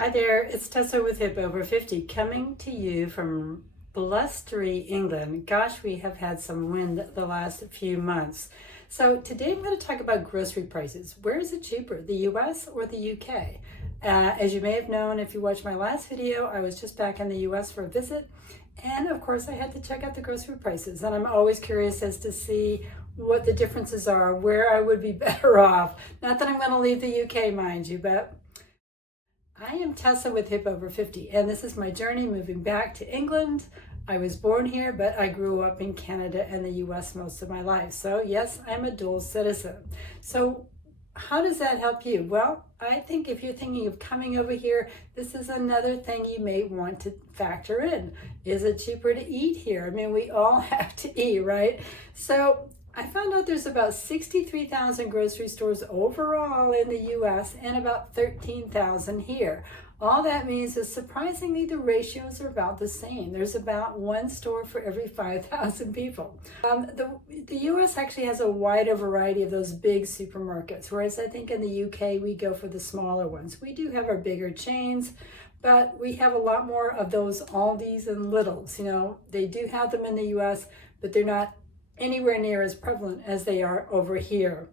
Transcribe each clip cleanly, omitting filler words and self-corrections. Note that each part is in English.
Hi there, it's Tessa with Hip Over 50 coming to you from blustery England. Gosh, we have had some wind the last few months. So today I'm going to talk about grocery prices. Where is it cheaper, the US or the UK? As you may have known, if you watched my last video, I was just back in the US for a visit. And of course I had to check out the grocery prices. And I'm always curious as to see what the differences are, where I would be better off. Not that I'm going to leave the UK, mind you, but I am Tessa with Hip Over 50, and this is my journey moving back to England. I was born here, but I grew up in Canada and the US most of my life. So yes, I'm a dual citizen. So how does that help you? Well, I think if you're thinking of coming over here, this is another thing you may want to factor in. Is it cheaper to eat here? I mean, we all have to eat, right? So I found out there's about 63,000 grocery stores overall in the US and about 13,000 here. All that means is surprisingly the ratios are about the same. There's about one store for every 5,000 people. The US actually has a wider variety of those big supermarkets, whereas I think in the UK we go for the smaller ones. We do have our bigger chains, but we have a lot more of those Aldis and Lidls. You know, they do have them in the US, but they're not anywhere near as prevalent as they are over here.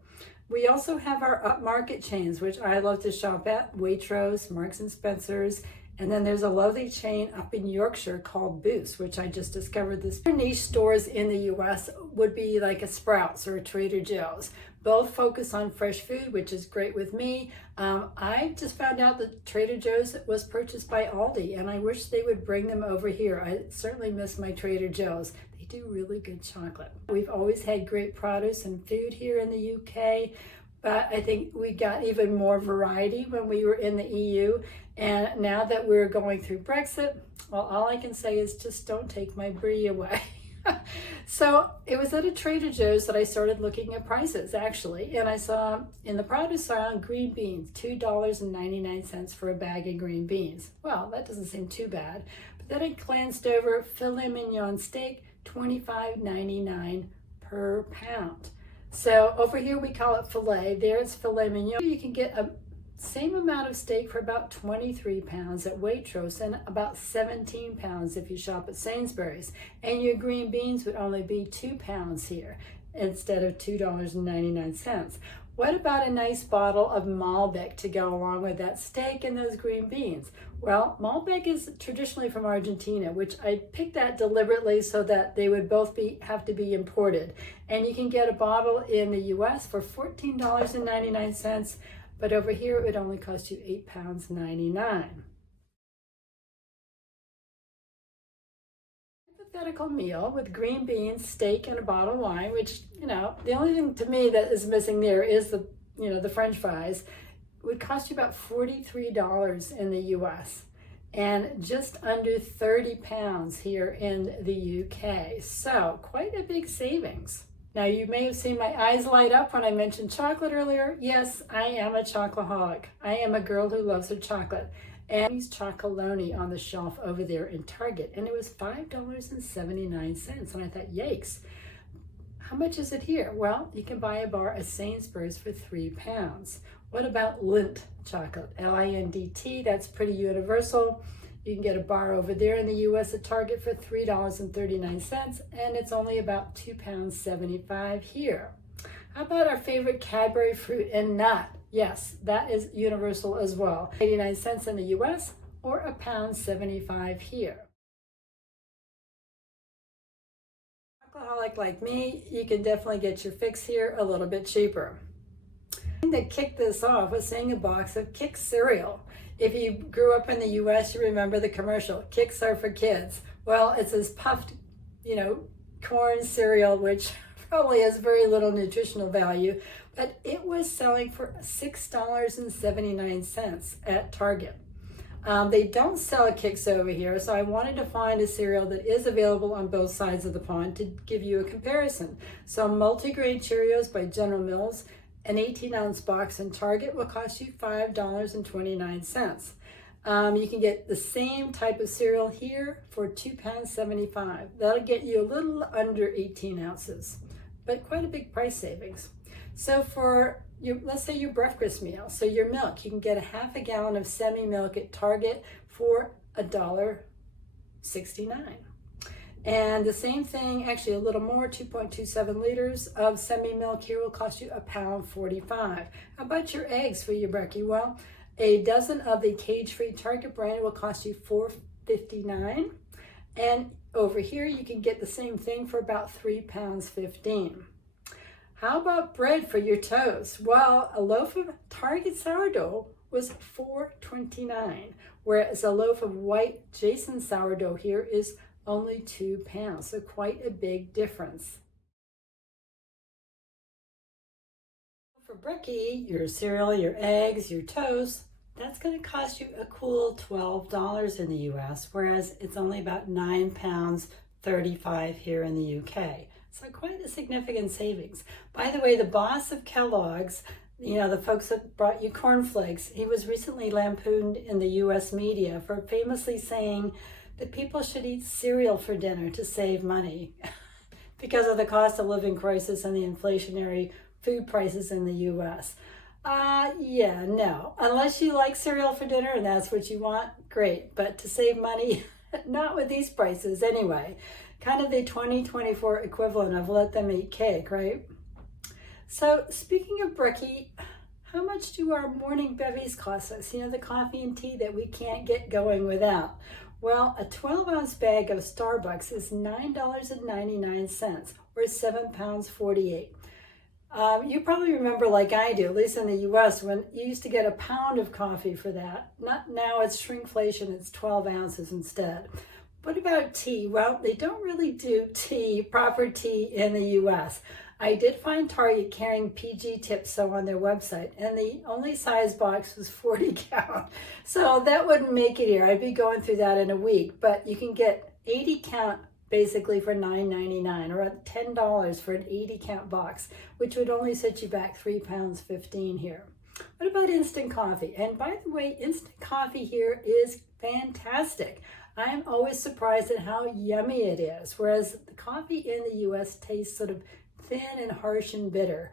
We also have our upmarket chains, which I love to shop at, Waitrose, Marks and Spencer's, and then there's a lovely chain up in Yorkshire called Boost, which I just discovered this. Niche stores in the US would be like a Sprouts or a Trader Joe's. Both focus on fresh food, which is great with me. I just found out that Trader Joe's was purchased by Aldi, and I wish they would bring them over here. I certainly miss my Trader Joe's. They do really good chocolate. We've always had great produce and food here in the UK, but I think we got even more variety when we were in the EU. And now that we're going through Brexit, well, all I can say is just don't take my brie away. So it was at a Trader Joe's that I started looking at prices, actually, and I saw in the produce aisle green beans, $2.99 for a bag of green beans. Well, that doesn't seem too bad. But then I glanced over filet mignon steak, $25.99 per pound. So over here we call it filet. There it's filet mignon. You can get a same amount of steak for about 23 pounds at Waitrose and about 17 pounds if you shop at Sainsbury's. And your green beans would only be 2 pounds here instead of $2.99. What about a nice bottle of Malbec to go along with that steak and those green beans? Well, Malbec is traditionally from Argentina, which I picked that deliberately so that they would both have to be imported. And you can get a bottle in the US for $14.99. But over here, it would only cost you £8.99. Hypothetical meal with green beans, steak, and a bottle of wine, which, you know, the only thing to me that is missing there is the French fries, would cost you about $43 in the US and just under 30 pounds here in the UK. So quite a big savings. Now, you may have seen my eyes light up when I mentioned chocolate earlier. Yes, I am a chocoholic. I am a girl who loves her chocolate. And there's Chocolonely on the shelf over there in Target, and it was $5.79. And I thought, yikes, how much is it here? Well, you can buy a bar at Sainsbury's for 3 pounds. What about Lindt chocolate? Lindt, that's pretty universal. You can get a bar over there in the US at Target for $3.39, and it's only about £2.75 here. How about our favorite Cadbury fruit and nut? Yes, that is universal as well. 89 cents in the US or £1.75 here. Alcoholic like me, you can definitely get your fix here a little bit cheaper. The thing that kicked this off was seeing a box of Kix cereal. If you grew up in the US, you remember the commercial, Kix are for kids. Well, it's this puffed, corn cereal, which probably has very little nutritional value, but it was selling for $6.79 at Target. They don't sell Kix over here, so I wanted to find a cereal that is available on both sides of the pond to give you a comparison. So multigrain Cheerios by General Mills, an 18-ounce box in Target will cost you $5.29. You can get the same type of cereal here for £2.75. That'll get you a little under 18 ounces, but quite a big price savings. So for let's say your breakfast meal. So your milk, you can get a half a gallon of semi-milk at Target for $1.69. And the same thing, actually a little more, 2.27 liters of semi-milk here will cost you £1.45. How about your eggs for your brekkie? Well, a dozen of the cage-free Target brand will cost you $4.59. And over here, you can get the same thing for about £3.15. How about bread for your toast? Well, a loaf of Target sourdough was $4.29, whereas a loaf of white Jason sourdough here is only £2, so quite a big difference. For brekkie, your cereal, your eggs, your toast, that's going to cost you a cool $12 in the US, whereas it's only about £9.35 here in the UK. So quite a significant savings. By the way, the boss of Kellogg's, the folks that brought you cornflakes, he was recently lampooned in the US media for famously saying that people should eat cereal for dinner to save money because of the cost of living crisis and the inflationary food prices in the US. Yeah, no. Unless you like cereal for dinner and that's what you want, great. But to save money, not with these prices anyway. Kind of the 2024 equivalent of let them eat cake, right? So speaking of brekkie, how much do our morning bevies cost us? The coffee and tea that we can't get going without. Well, a 12-ounce bag of Starbucks is $9.99, or £7.48. You probably remember, like I do, at least in the US, when you used to get a pound of coffee for that. Not now, it's shrinkflation, it's 12 ounces instead. What about tea? Well, they don't really do proper tea in the US. I did find Target carrying PG tips so on their website, and the only size box was 40 count. So that wouldn't make it here. I'd be going through that in a week, but you can get 80 count basically for $9.99, or $10 for an 80 count box, which would only set you back £3.15 here. What about instant coffee? And by the way, instant coffee here is fantastic. I'm always surprised at how yummy it is, whereas the coffee in the US tastes sort of thin and harsh and bitter,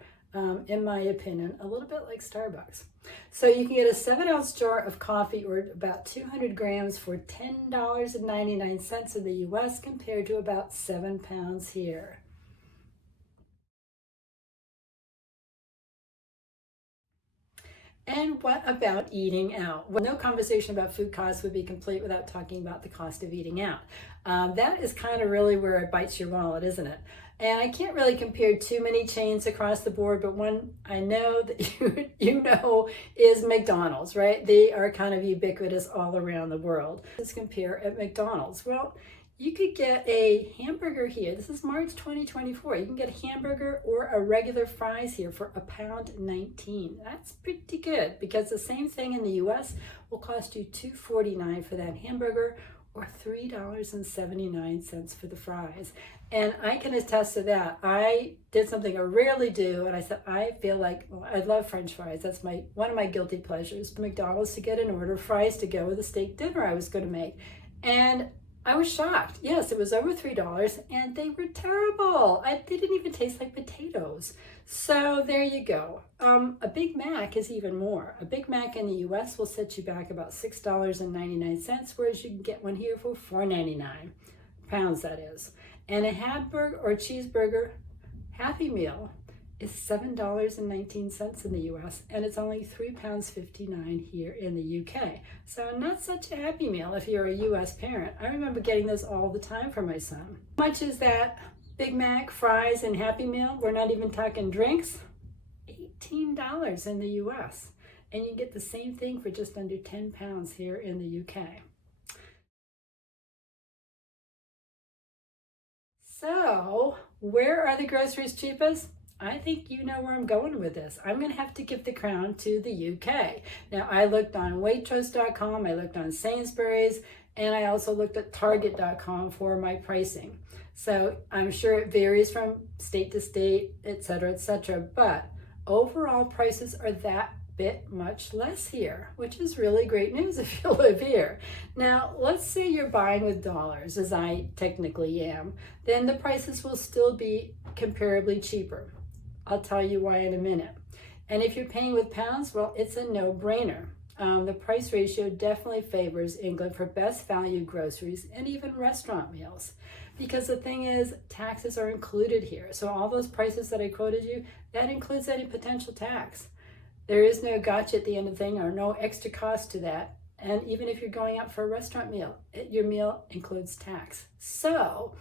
in my opinion, a little bit like Starbucks. So you can get a 7-ounce jar of coffee, or about 200 grams, for $10.99 in the US, compared to about £7 here. And what about eating out? Well, no conversation about food costs would be complete without talking about the cost of eating out. That is kind of really where it bites your wallet, isn't it? And I can't really compare too many chains across the board, but one I know that you know is McDonald's, right? They are kind of ubiquitous all around the world. Let's compare at McDonald's. Well, you could get a hamburger here. This is March 2024. You can get a hamburger or a regular fries here for £1.19. That's pretty good, because the same thing in the US will cost you $2.49 for that hamburger, or $3.79 for the fries. And I can attest to that. I did something I rarely do, and I said, I feel like, well, I love French fries. That's one of my guilty pleasures. McDonald's to get an order of fries to go with the steak dinner I was going to make. And I was shocked. Yes, it was over $3, and they were terrible. They didn't even taste like potatoes. So there you go. A Big Mac is even more. A Big Mac in the US will set you back about $6.99, whereas you can get one here for $4.99, pounds that is. And a hamburger or cheeseburger Happy Meal is $7.19 in the US, and it's only £3.59 here in the UK. So not such a Happy Meal if you're a US parent. I remember getting those all the time for my son. How much is that Big Mac, fries, and Happy Meal? We're not even talking drinks. $18 in the US. And you get the same thing for just under £10 here in the UK. So, where are the groceries cheapest? I think you know where I'm going with this. I'm going to have to give the crown to the UK. Now, I looked on Waitrose.com, I looked on Sainsbury's, and I also looked at Target.com for my pricing. So I'm sure it varies from state to state, etc., but overall prices are that bit much less here, which is really great news if you live here. Now, let's say you're buying with dollars, as I technically am, then the prices will still be comparably cheaper. I'll tell you why in a minute. And if you're paying with pounds, well, it's a no-brainer. The price ratio definitely favors England for best value groceries and even restaurant meals. Because the thing is, taxes are included here. So all those prices that I quoted you, that includes any potential tax. There is no gotcha at the end of the thing or no extra cost to that. And even if you're going out for a restaurant meal, your meal includes tax. So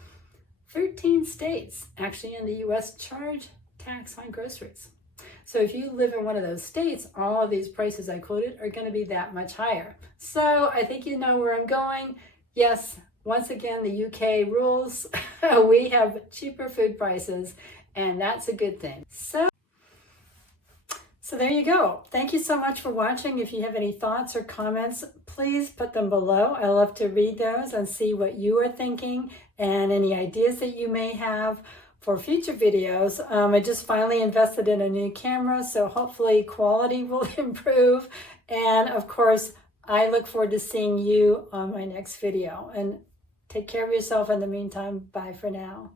13 states actually in the US charge tax on groceries. So if you live in one of those states, all of these prices I quoted are going to be that much higher. So I think you know where I'm going. Yes, once again, the UK rules. We have cheaper food prices, and that's a good thing. So there you go. Thank you so much for watching. If you have any thoughts or comments, please put them below. I love to read those and see what you are thinking and any ideas that you may have for future videos. I just finally invested in a new camera, so hopefully quality will improve. And of course, I look forward to seeing you on my next video. And take care of yourself in the meantime. Bye for now.